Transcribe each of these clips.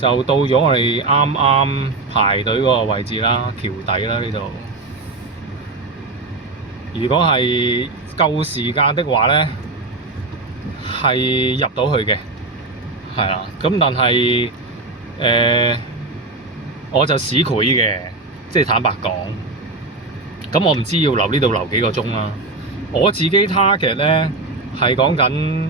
就到咗我哋啱啱排隊嗰個位置啦，橋底啦呢度。如果係夠時間的話咧，係入到去嘅，係啦。咁但係我就市儈嘅，即係坦白講。咁我唔知要留呢度留幾個鐘啦。我自己 target 咧係講緊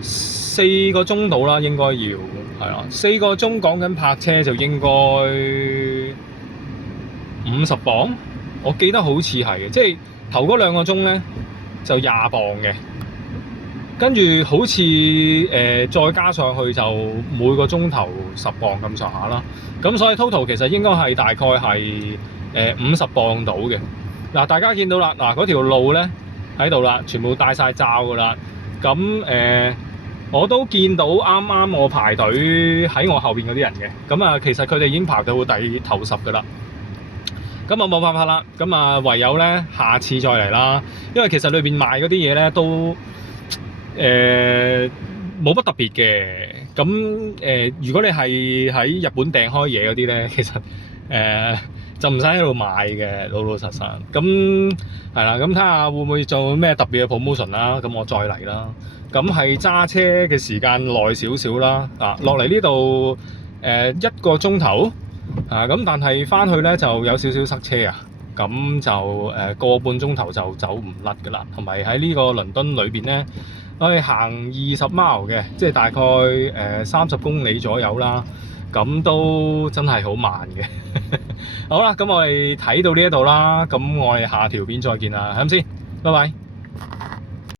4個鐘到啦，應該要係啦。4個鐘講緊泊車就應該50磅，我記得好似係嘅，即係頭嗰2個鐘咧就20磅嘅，跟住好似再加上去就每個鐘頭10磅咁上下啦。咁所以 total 其實應該係大概係50磅到嘅。嗱，大家見到啦，嗱嗰條路咧喺度啦，全部戴晒罩噶啦。咁我都見到啱啱我排隊喺我後邊嗰啲人嘅。咁啊，其實佢哋已經排到第頭10噶啦。咁啊冇辦法啦，咁啊唯有咧下次再嚟啦。因為其實裏邊賣嗰啲嘢咧都冇乜特別嘅。咁如果你係喺日本訂開嘢嗰啲咧，其實就唔使喺度買嘅，老老實實。咁係啦，咁睇下會唔會做咩特別嘅 promotion 啦。咁我再嚟啦。咁係揸車嘅時間耐少少啦。落嚟呢度1個鐘頭咁，但係翻去咧就有少少塞車啊。咁就個半鐘頭就走唔甩㗎啦。同埋喺呢個倫敦裏邊咧，我哋行20 mile 嘅，即係大概30公里左右啦。咁都真係好慢嘅。好啦，咁我哋睇到呢一度啦，咁我哋下條片再見啦，係咁先，拜拜。